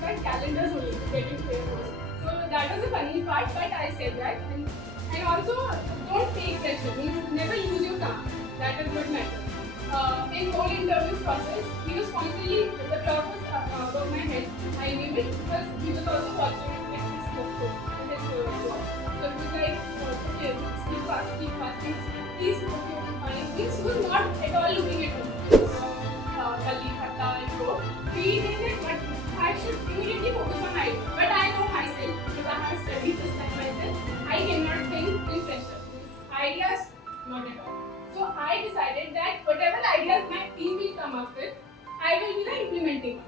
my calendars only to get it famous. So that was a funny part, but I said that. And also, don't take pressure. Means never use your tongue. That is what matters. In whole interview process, he was constantly, the clock was above my head. I knew it because he was also watching it when he spoke to his watch. So it was like, okay, keep fasting, please put your mind. Means he was not at all looking at me. Kali, Khatta, and go. He did it, but I should immediately focus on it. But I know myself because I have studied this time myself. I cannot think in pressure. Ideas, not at all. So I decided that whatever ideas my team will come up with, I will be the implementing one.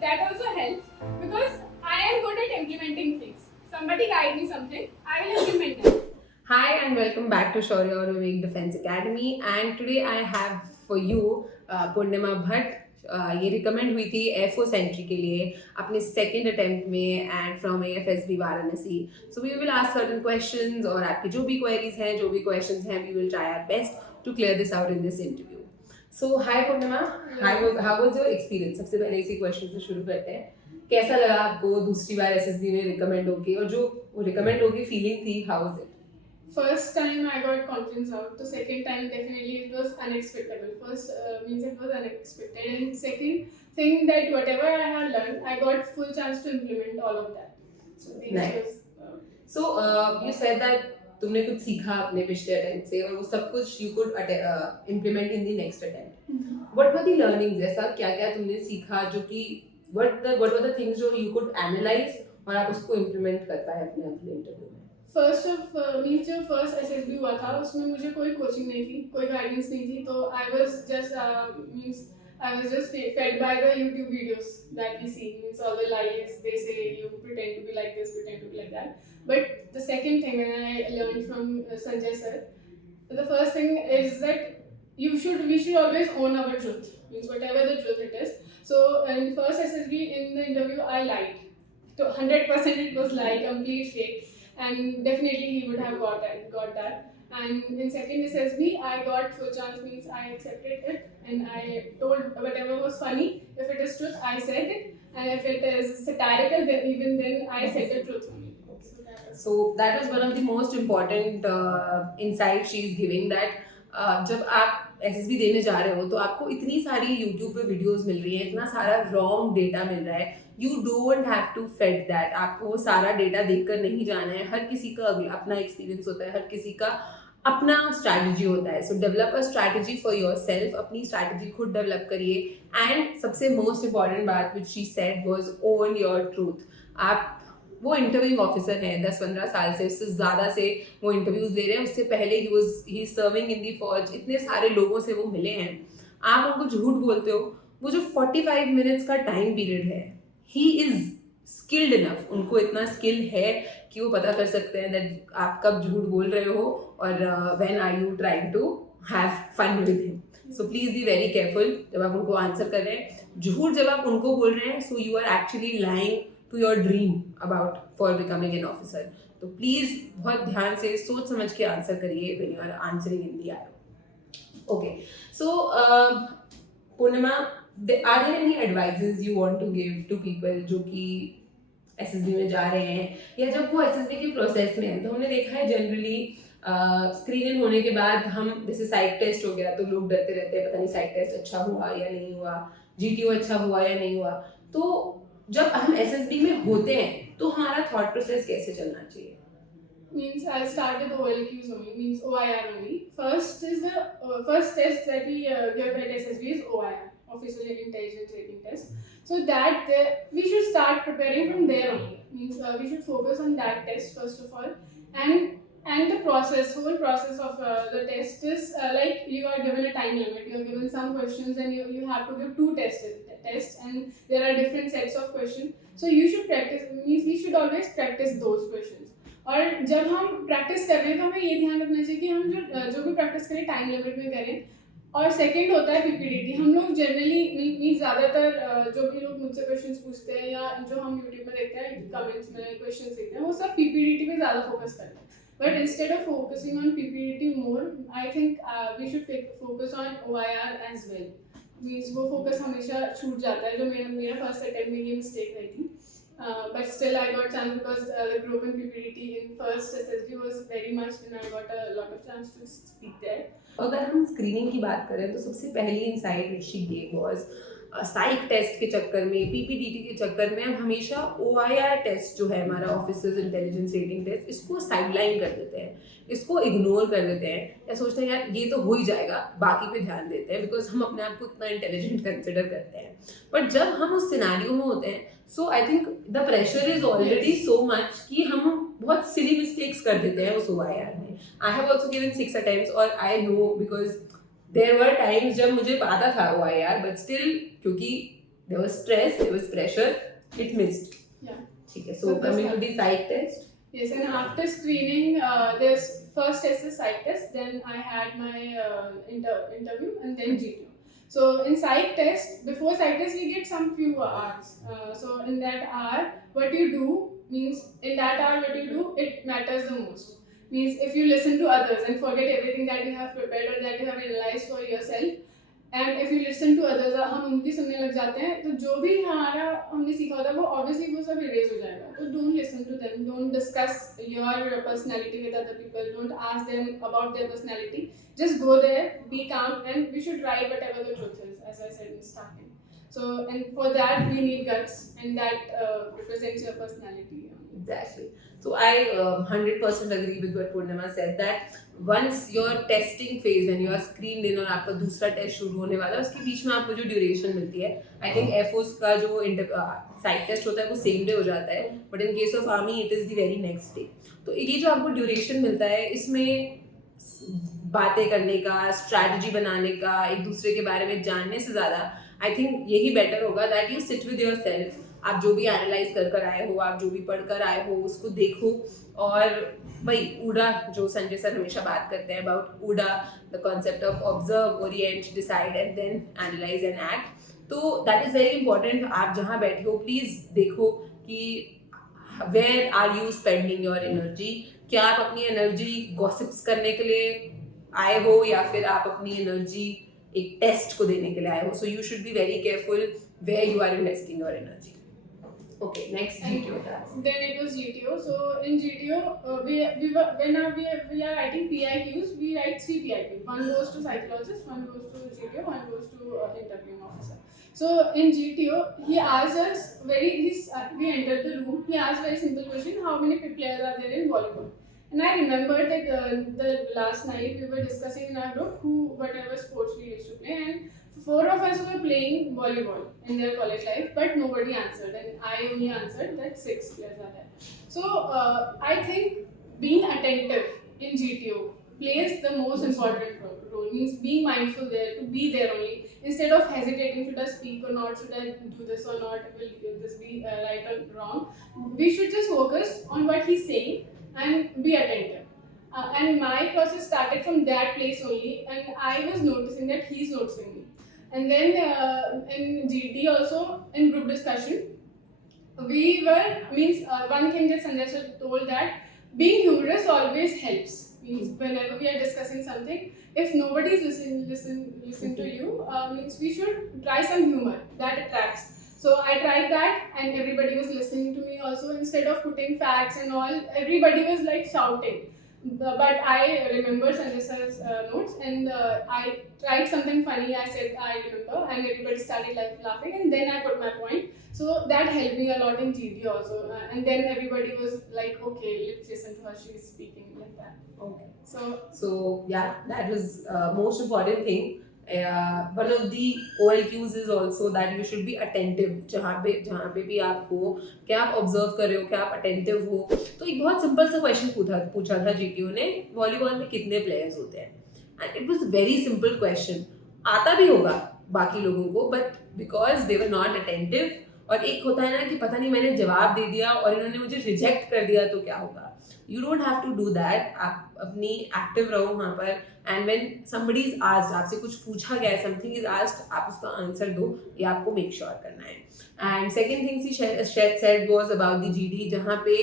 That also helps because I am good at implementing things. Somebody guide me something, I will implement that. Hi and welcome back to Shaurya Aur Vivek Defense Academy, and today I have for you पूर्णिमा भट्ट. ये recommend हुई थी air force entry के लिए अपने second attempt में and from AFSB Varanasi. So we will ask certain questions और आपकी जो भी क्वेरीज हैं, जो भी क्वेश्चंस हैं, we will try our best to clear this out in this interview. So hi Purnima, how was your experience? सबसे पहले इसी क्वेश्चन से शुरू करते हैं. कैसा लगा आपको दूसरी बार SSB में रिकमेंड होके, और जो रिकमेंड होके फीलिंग थी, how was it? First time I got confidence out. The second time definitely it was unexpected. First means it was unexpected, and second thing that whatever I have learned, I got full chance to implement all of that. So these Nice. was. So you said that तुमने कुछ सीखा अपने पिछले attempt से और वो सब कुछ you could implement in the next attempt. What were the learnings? ऐसा क्या क्या तुमने सीखा जो कि what were the things जो you could analyze और आप उसको implement कर पाए अपने अगले इंटरव्यू में? फर्स्ट ऑफ मीन्स जो फर्स्ट SSB हुआ था उसमें मुझे कोई कोचिंग नहीं थी, कोई गाइडेंस नहीं थी. तो I was just fed by the YouTube videos that we see. Means all the lies they say, you pretend to be like this, pretend to be like that. But the second thing when I learned from Sanjay sir, the first thing is that we should always own our truth. Means whatever the truth it is. So in first SSB in the interview I lied. So 100% it was lie, complete fake. And definitely he would have got that. And in second SSB, I got full chance, means I accepted it and I told whatever was funny. If it is truth, I said it, and if it is satirical, then even then I said the truth only. So that was one of the most important insight she is giving, that जब आप SSB देने जा रहे हो तो आपको इतनी सारी YouTube पे वीडियोस मिल रही हैं, इतना सारा रॉन्ग डेटा मिल रहा है. You don't have to fed that. आपको वो सारा डेटा देखकर नहीं जाना है. हर किसी का अपना एक्सपीरियंस होता है, हर किसी का अपना स्ट्रैटेजी होता है. सो develop a strategy for yourself. अपनी स्ट्रैटेजी खुद डेवलप करिए. एंड सबसे मोस्ट इंपॉर्टेंट बात which she said was own your truth. आप वो इंटरव्यूइंग ऑफिसर हैं 10-15 साल से, उससे ज़्यादा से वो इंटरव्यूज ले रहे हैं. उससे पहले ही सर्विंग इन दी फौज. इतने सारे लोगों से वो मिले हैं. आप उनको झूठ बोलते हो. वो जो 45 मिनट्स का टाइम पीरियड है, ही इज स्किल्ड इनफ. उनको इतना स्किल है कि वो पता कर सकते हैं दैट आप कब झूठ बोल रहे हो और when are you trying to have fun with him. So please be very careful जब आप उनको आंसर कर रहे हैं. झूठ जब आप उनको बोल रहे हैं, so you are actually lying to your dream about for becoming an officer. तो प्लीज बहुत ध्यान से सोच समझ के आंसर करिए when you are answering in the आर. Okay, so Purnima, are there any advices you want to give to people जो कि SSB में जा रहे हैं या जब वो SSB के प्रोसेस में हैं? तो हमने देखा है जनरली स्क्रीन इन होने के बाद हम, जैसे साइड टेस्ट हो गया तो लोग डरते रहते हैं, पता नहीं साइड टेस्ट अच्छा हुआ या नहीं हुआ, GTO अच्छा हुआ या नहीं हुआ. तो जब हम SSB में होते हैं तो हमारा थॉट प्रोसेस कैसे चलना चाहिए? Means I'll start with OLQs only, means OIR only. First test that we give at SSB is OIR, Official Intelligence Rating Test. So that we should start preparing from there only. Means we should focus on that test first of all, and the whole process of the test is like you are given a time limit. You are given some questions and you have to give 2 tests, and there are different sets of questions. So you should practice. Means we should always practice those questions. और जब हम practice कर रहे हैं तो हमें ये ध्यान रखना चाहिए कि हम जो भी प्रैक्टिस करें टाइम लिमिट में करें. और सेकंड होता है PPDT. हम लोग जनरली मीन ज़्यादातर जो भी लोग मुझसे क्वेश्चंस पूछते हैं या जो हम यूट्यूब में देखते हैं, कमेंट्स में क्वेश्चंस देखते हैं, वो सब PPDT पे ज़्यादा फोकस करते हैं. But instead of focusing on PPDT more, I think we should focus on OIR as well. Means वो फोकस हमेशा छूट जाता है, जो मेरा फर्स्ट अटेम्प्ट में ये मिस्टेक रही थी. But still I got chance because the group in PPDT in first SSG was very much, and I got a lot of chance to speak there. अगर हम स्क्रीनिंग की बात करें तो सबसे पहली insight which she gave was psych test के चक्कर में, पीपीडीटी के चक्कर में हम हमेशा OIR टेस्ट जो है हमारा ऑफिसर्स इंटेलिजेंस रेटिंग टेस्ट, इसको साइडलाइन कर देते हैं, इसको इग्नोर कर देते हैं या सोचते हैं यार ये तो हो ही जाएगा, बाकी पे ध्यान देते हैं बिकॉज हम अपने आप को इतना इंटेलिजेंट कंसिडर करते हैं. बट जब हम उस सिनेरियो में होते हैं, so I think the pressure is already so much कि हम बहुत सिली मिस्टेक्स कर देते हैं उस OIR में. I have also given 6 attempts और I know because there were times जब मुझे पता था OIR but still क्योंकि there was stress, there was pressure, it missed. Yeah. ठीक है. So coming to the psych test. Yes, and after screening, there's first test is psych test. Then I had my interview and then GTO. So in psych test, before psych test we get some few hours. So in that hour, what you do means in that hour what you do, it matters the most. Means if you listen to others and forget everything that you have prepared or that you have analyzed for yourself, and if you listen to others, हम उनकी सुनने लग जाते हैं तो जो भी हमारा हमने सीखा होता है वो obviously वो सब erase हो जाएगा. तो don't listen to them, don't discuss your personality with other people, don't ask them about their personality. Just go there, be calm, and we should write whatever the truth is, as I said in starting. So, and for that we need guts, and that represents your personality. Exactly. So I 100% agree with what Purnima said that once your testing phase and you are screened in और आपका दूसरा test शुरू होने वाला है, उसके बीच में आपको जो ड्यूरेशन मिलती है, I think Air Force का जो साइक टेस्ट होता है वो सेम डे हो जाता है, but in case of army it is the very next day. तो ये जो आपको ड्यूरेशन मिलता है, इसमें बातें करने का, स्ट्रैटेजी बनाने का, एक दूसरे के बारे में जानने से ज़्यादा आई थिंक यही बेटर होगा that you sit with your self. आप जो भी एनालाइज कर आए हो, आप जो भी पढ़ कर आए हो, उसको देखो. और भाई ऊडा जो संजय सर हमेशा बात करते हैं about OODA, the concept of observe, orient, decide and then analyse and act. तो दैट इज़ वेरी इंपॉर्टेंट. आप जहाँ बैठे हो प्लीज़ देखो कि where are you spending your energy. क्या आप अपनी एनर्जी गॉसिप्स करने के लिए आए हो या फिर आप अपनी एनर्जी एक टेस्ट को देने के लिए आए हो. So you should be very careful where you are investing your energy. Okay, next GTO task. Then it was GTO. So in GTO, we were when we are writing PIQs, we write 3 PIQs. One goes to psychologist, one goes to GTO, one goes to interviewing officer. So in GTO, he asked us we entered the room. He asked very simple question: how many players are there in volleyball? And I remembered that the last night we were discussing in our group whatever sports we used to play, and 4 of us were playing volleyball in their college life, but nobody answered, and I only answered that 6 players are there. So I think being attentive in GTO plays the most important role. Means being mindful there, to be there only, instead of hesitating, should I speak or not, should I do this or not, will this be right or wrong. We should just focus on what he's saying and be attentive. And my process started from that place only, and I was noticing that he's noticing me. And then in GD also, in group discussion, we were, one thing that Sanjay sir told that being humorous always helps. Means whenever we are discussing something, if nobody is listening to you, means we should try some humor that attracts. So I tried that, and everybody was listening to me also. Instead of putting facts and all, everybody was like shouting. But I remember Sanjay sir's notes, and I tried something funny. I said I remember, and everybody started laughing, and then I put my point. So that helped me a lot in GD also. And then everybody was like, okay, let's listen to her. She's speaking like that. Okay. So yeah, that was most important thing. One of the OLQs is also that you should be attentive. जहाँ पे भी आप हो, क्या आप observe कर रहे हो, क्या आप अटेंटिव हो. तो एक बहुत सिंपल सा क्वेश्चन पूछा था GTO ने, वॉलीबॉल में कितने प्लेयर्स होते हैं. And it was very simple question. आता भी होगा बाकी लोगों को, but because they were not attentive. और एक होता है ना कि पता नहीं मैंने जवाब दे दिया और इन्होंने मुझे रिजेक्ट कर दिया तो क्या होगा. You don't have to do that. आप अपनी एक्टिव रहो वहाँ पर, and when somebody is asked, आपसे कुछ पूछा गया है, समथिंग इज आस्क्ड, आप उसका आंसर दो. ये आपको मेक श्योर करना है. And second thing she said was about the GD, जहाँ पे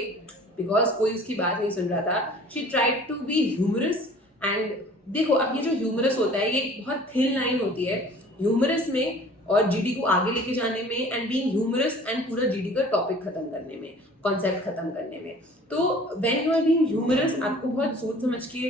बिकॉज कोई उसकी बात नहीं सुन रहा था, she tried to be humorous. And देखो अब ये जो ह्यूमरस होता है, ये एक बहुत थिन लाइन होती है. ह्यूमरस में और जीडी को आगे लेके जाने में एंड बीइंग ह्यूमरस एंड पूरा जीडी का टॉपिक खत्म करने में, कॉन्सेप्ट खत्म करने में. तो when you are being humorous आपको बहुत सोच समझ के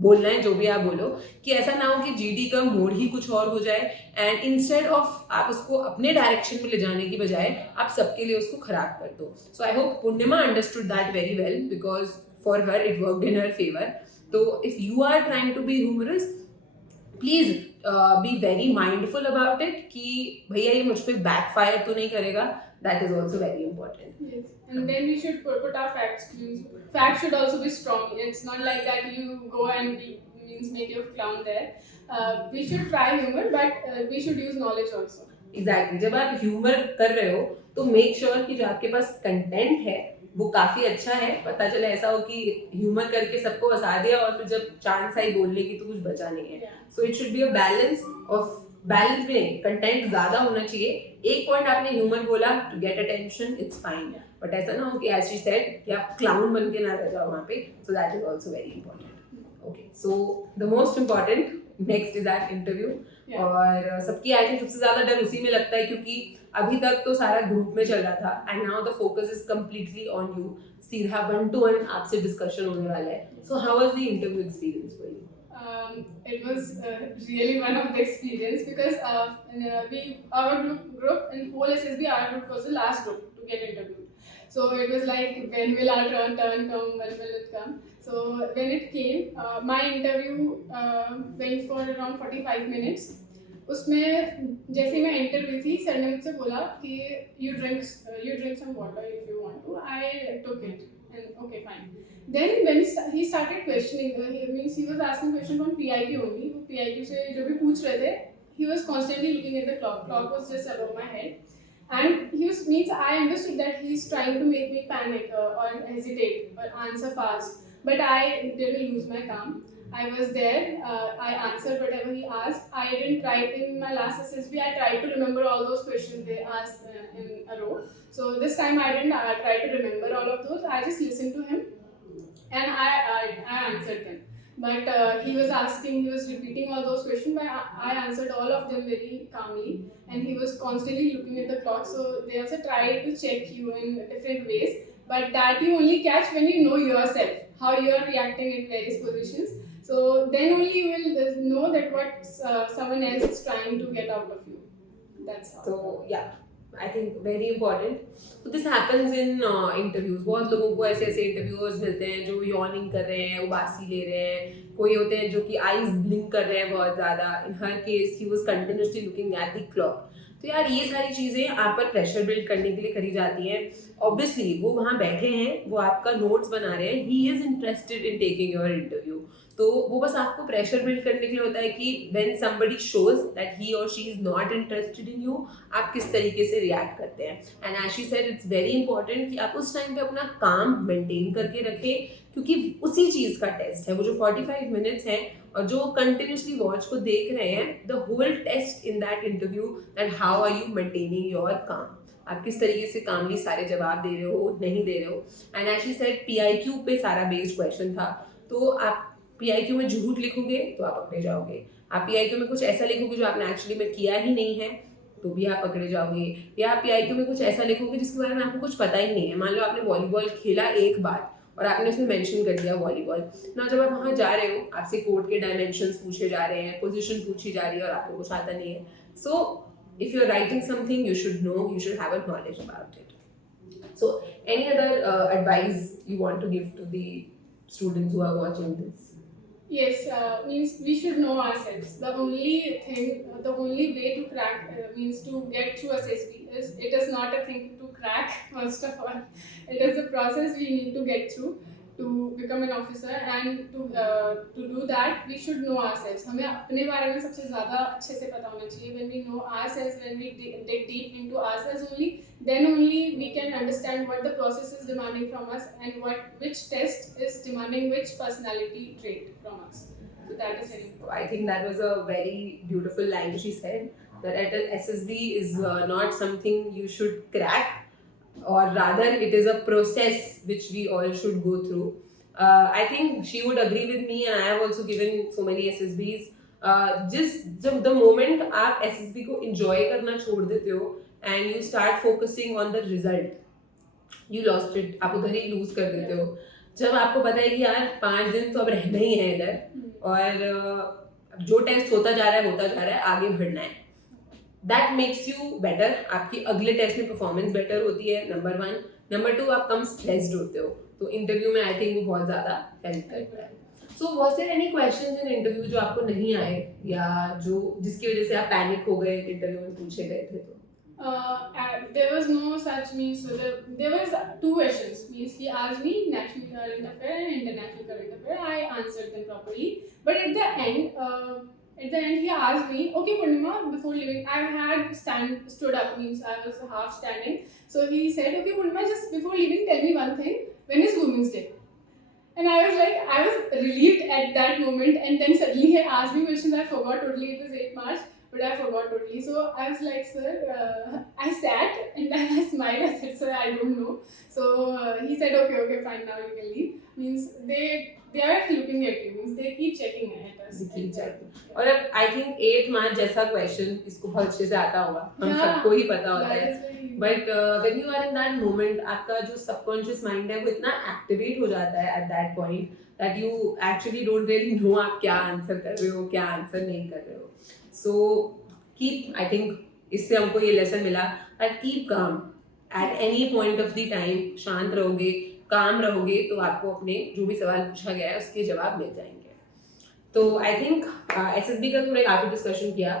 बोलना है, जो भी आप बोलो, कि ऐसा ना हो कि जीडी का मोड ही कुछ और हो जाए एंड इंस्टेड ऑफ आप उसको अपने डायरेक्शन में ले जाने की बजाय आप सबके लिए उसको खराब कर दो. So I hope Purnima understood that very well because for her it worked in her favour. तो if you are trying to be humorous please be very mindful about it कि भैया ये मुझ पर बैकफायर तो नहीं करेगा. That is also very important. Yes. And then we should put our facts. Facts should also be strong. It's not like that you go and make your clown there. We should try humor, but we should use knowledge also. Exactly जब आप humour कर रहे हो तो make sure कि जो आपके पास content है वो काफी अच्छा है. पता चले ऐसा हो कि ह्यूमर करके सबको हंसा दिया और फिर जब चांस आई बोलने की तो कुछ बचा नहीं है. So it should be a balance में कंटेंट ज्यादा होना चाहिए. एक पॉइंट आपने ह्यूमर बोला to get attention, it's fine, but ऐसा ना हो कि एज शी सेड कि आप क्लाउन बन के ना रह जाओ वहाँ पे. So that is also very important. Okay, so the most important next is that interview. और सबकी आई थिंक सबसे ज्यादा डर उसी में लगता है क्योंकि अभी तक तो सारा ग्रुप में चल रहा था and now the focus is completely on you. सीधा 1-to-1 आपसे डिस्कशन होने वाला है. So how was the interview experience for you? It was really one of the experience because our group in whole SSB, our group was the last group to get interviewed. So it was like, when will our turn come? When will it come? So when it came, my interview went for around 45 minutes. उसमें जैसे मैं enter हुई थी sir ने मुझसे बोला कि you drink some water if you want to. I took it and okay fine. Then when he started questioning, he was asking question from PIQ only. PIQ से जो भी पूछ रहे थे, he was constantly looking at the clock. Clock was just above my head, and I understood that he's trying to make me panic or hesitate or answer fast, but I didn't lose my calm. I was there. I answered whatever he asked. I didn't write in my last SSB. I tried to remember all those questions they asked in a row. So this time I didn't try to remember all of those. I just listened to him and I answered them. But he was repeating all those questions, but I answered all of them very calmly. And he was constantly looking at the clock. So they also tried to check you in different ways. But that you only catch when you know yourself, how you are reacting at various positions. So then only you will know that what someone else is trying to get out of you. That's all. So yeah, I think very important. So this happens in interviews. बहुत लोगों को ऐसे interviewers मिलते हैं जो yawning कर रहे हैं, उबासी ले रहे हैं. कोई होते हैं जो कि आईज ब्लिंक कर रहे हैं बहुत ज़्यादा. In her case, he was continuously looking at the clock. तो यार ये सारी चीज़ें आप पर प्रेशर बिल्ड करने के लिए करी जाती हैं. ऑब्वियसली वो वहाँ बैठे हैं, वो आपका नोट्स बना रहे हैं. He is interested in taking your interview. तो वो बस आपको प्रेशर बिल्ड करने के लिए होता है कि when somebody shows that he or she is not interested in you, आप किस तरीके से रिएक्ट करते हैं. And as she said, it's very important कि आप उस टाइम पे अपना काम मेंटेन करके रखें क्योंकि उसी चीज़ का टेस्ट है. वो जो 45 मिनट्स हैं और जो कंटिन्यूसली वॉच को देख रहे हैं, the whole test in that interview that how are you maintaining your काम. आप किस तरीके से कामली सारे जवाब दे रहे हो, नहीं दे रहे हो. And as she said, PIQ पे सारा बेस्ड क्वेश्चन था. तो आप PIQ में झूठ लिखोगे तो आप पकड़े जाओगे. आप PIQ में कुछ ऐसा लिखोगे जो आपने एक्चुअली में किया ही नहीं है तो भी आप पकड़े जाओगे. या आप PIQ में कुछ ऐसा लिखोगे जिसके बारे में आपको कुछ पता ही नहीं है. मान लो आपने वॉलीबॉल खेला एक बार और आपने उसमें मेंशन कर दिया वॉलीबॉल ना. जब आप वहाँ जा रहे हो आपसे कोर्ट के डायमेंशंस पूछे जा रहे हैं, पोजीशन पूछी जा रही है और आपको कुछ आता नहीं है. So if you are writing something you should have a knowledge about it. So any other advice you want to give to the students who are watching this? Yes, means we should know ourselves. The only way to crack means to get through SSB is, it is not a thing to crack. First of all, it is a process we need to get through to become an officer, and to do that we should know ourselves. हमें अपने बारे में सबसे ज़्यादा अच्छे से पता होना चाहिए. When we know ourselves, when we dig deep into ourselves only, then only we can understand what the process is demanding from us and which test is demanding which personality trait from us. So that is very important. I think that was a very beautiful line she said, that at SSB is not something you should crack, or rather it is a process which we all should go through. I think she would agree with me, and I have also given so many SSBs. जिस जब the moment आप SSB को enjoy करना छोड़ देते हो and you start focusing on the result, you lost it, आप उधर ही लूज कर देते हो। जब आपको पता है कि यार 5 दिन तो अब रहना ही है इधर और जो टेस्ट होता जा रहा है, आगे बढ़ना है, दैट मेक्स यू बेटर, आपकी अगले टेस्ट में परफॉर्मेंस बेटर होती है, नंबर 1। नंबर 2, आप कम स्ट्रेस्ड होते हो, तो इंटरव्यू में आई थिंक वो बहुत ज़्यादा हेल्प करता है। So was there any questions in interview जो आपको नहीं आए या जो जिसकी वजह से आप पैनिक हो गए इंटरव्यू में पूछे गए थे? तो there was no such means. So there was 2 questions. Means he asked me national current affair and international current affair. I answered them properly. But at the end, he asked me, "Okay, Purnima, before leaving, I had stood up. Means I was half standing. So he said, "Okay, Purnima, just before leaving, tell me one thing. When is Women's Day?" And I was like, I was relieved at that moment. And then suddenly he asked me questions. I forgot totally. It was 8 March. But I forgot totally. So I was like, sir, I sat and then I smiled. I said, sir, I don't know. So he said, okay, fine, now you can leave. Means they are looking at you. Means they keep checking at us. और अब I think 8 मार्च जैसा question इसको बहुत अच्छे से आता होगा, हम सबको ही पता होता है, but when you are in that moment, आपका जो सबकॉन्शियस माइंड है वो इतना एक्टिवेट हो जाता है at that point that you actually don't really know आप क्या आंसर कर रहे हो, क्या आंसर नहीं कर रहे हो। सो कीप, आई थिंक इससे हमको ये लेसन मिला that keep calm at any point of the time, शांत रहोगे, काम रहोगे तो आपको अपने जो भी सवाल पूछा गया है उसके जवाब मिल जाएंगे। तो आई थिंक एसएसबी का थोड़ा काफी डिस्कशन किया,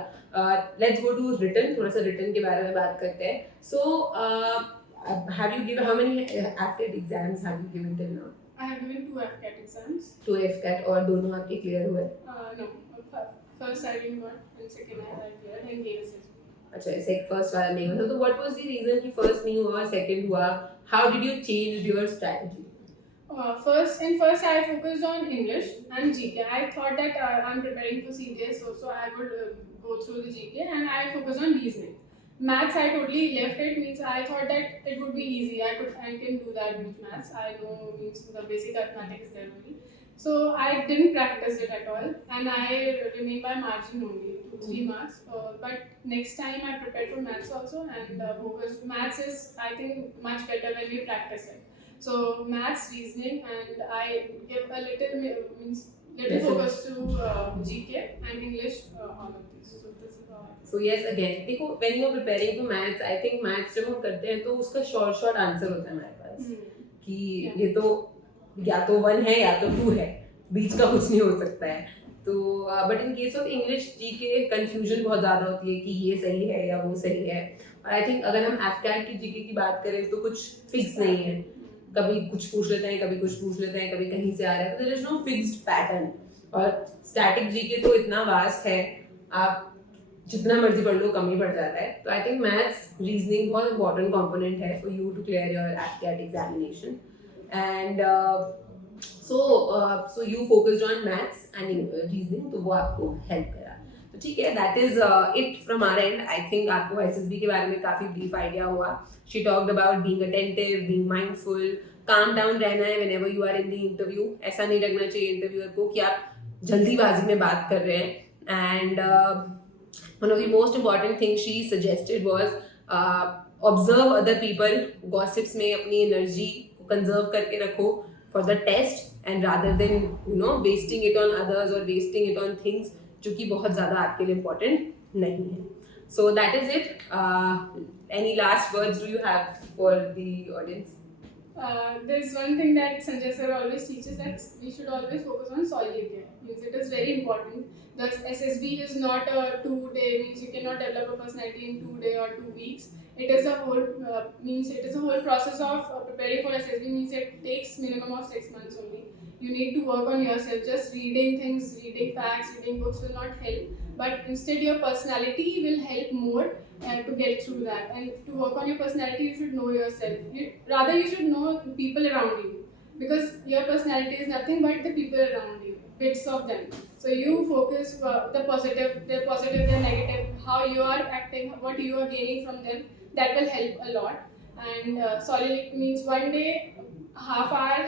लेट्स गो टू रिटन, थोड़ा सा रिटन के बारे में बात करते हैं। So have you given, how many AFCAT exams have you given till now? I have given 2 FCAT exams. 2 FCAT और दोनों आपके क्लियर हुए? No, first I didn't got and second I cleared and gave SSB. अच्छा, ऐसे first वाला नहीं हुआ, तो व्हाट वाज द रीजन कि फर्स्ट नहीं हुआ, सेकंड हुआ? How did you change your strategy? First I focused on English and GK. I thought that I'm preparing for CJS, so I would go through the GK and I focused on reasoning. Maths I totally left it. Means I thought that it would be easy. I can do that with maths. I know means the basic arithmetic is there only. So I didn't practice it at all, and I remained by margin only, 2-3 marks. But next time I prepared for maths also, and focused. Maths is, I think, much better when we practice it. So maths, reasoning, and I give a little focus to GK and English, all of these. So this is how I. So yes, again, देखो, when you are preparing for maths, I think maths जब हम करते हैं तो उसका short answer होता है हमारे पास कि ये तो या तो 1 है या तो 2 है, बीच का कुछ नहीं हो सकता है। तो but in case of English GK confusion बहुत ज़्यादा होती है कि ये सही है या वो सही है। और आई थिंक अगर हम एफकैट की जीके की बात करें तो कुछ फिक्स नहीं है, कभी कुछ पूछ लेते हैं, कभी कुछ पूछ लेते हैं, कभी कहीं से आ रहा है, तो there is no fixed pattern. और स्टैटिक जीके तो इतना वास्ट है, आप जितना मर्जी पढ़ लो कम ही पड़ जाता है। तो आई थिंक मैथ्स, रीजनिंग बहुत इंपॉर्टेंट कंपोनेंट है for you to clear your AFCAT examination. And so you focused on maths and reasoning, तो वो आपको हेल्प करा। तो ठीक है, that is it from our end. I think आपको SSB के बारे में काफ़ी brief idea हुआ। She talked about being attentive, being mindful, calm down रहना है whenever you are in the interview. ऐसा नहीं लगना चाहिए इंटरव्यूअर को कि आप जल्दीबाजी में बात कर रहे हैं। And one of the most important things she suggested was observe other people. Gossips में अपनी energy को conserve करके रखो for the test, and rather than wasting it on others or wasting it on things जो कि बहुत ज़्यादा आपके लिए important नहीं है। So that is it. Any last words do you have for the audience? There's one thing that Sanjay sir always teaches, that we should always focus on solid care. Means it is very important. The SSB is not a 2-day, means you cannot develop a personality in 2 days or 2 weeks. It is a whole process of preparing for SSB. Means it takes minimum of 6 months only. You need to work on yourself. Just reading things, reading facts, reading books will not help. But instead your personality will help more to get through that. And to work on your personality, you should know yourself. You should know people around you, because your personality is nothing but the people around you, bits of them. So you focus the positive, the negative, how you are acting, what you are gaining from them. That will help a lot. And solid means one day, half hour,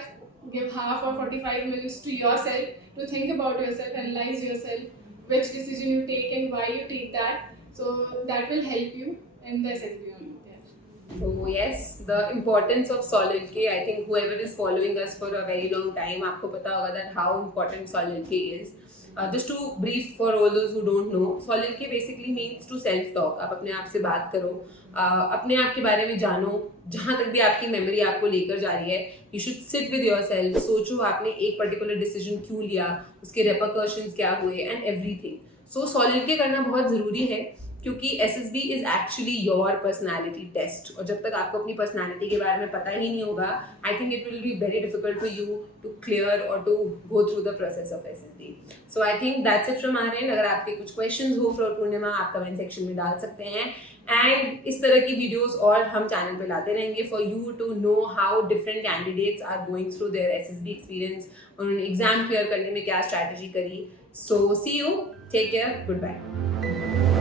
give half or 45 minutes to yourself to think about yourself, analyze yourself, which decision you take and why you take that. So that will help you in the SSB only. So yes, the importance of Solid K. I think whoever is following us for a very long time, आपको पता होगा that how important Solid K is. Just to brief for all those who don't know, Solid K basically means to self talk. आप अपने आप से बात करो, अपने आप के बारे में जानो, जहाँ तक भी आपकी मेमोरी आपको लेकर जा रही है. You should sit with yourself. सोचो आपने एक particular decision क्यों लिया, उसके repercussions क्या हुए and everything. So Solid K करना बहुत ज़रूरी है. क्योंकि SSB is actually your personality test, और जब तक आपको अपनी पर्सनैलिटी के बारे में पता ही नहीं होगा, I think it will be very difficult for you to clear और to go through the process of SSB. So I think that's it from our end. अगर आपके कुछ क्वेश्चंस हो फॉर पूर्णिमा, आप कमेंट सेक्शन में डाल सकते हैं. एंड इस तरह की वीडियोस और हम चैनल पे लाते रहेंगे for you to know how different candidates are going through their SSB experience, उन्होंने एग्जाम क्लियर करने में क्या स्ट्रैटेजी करी. So see you, take care, good bye.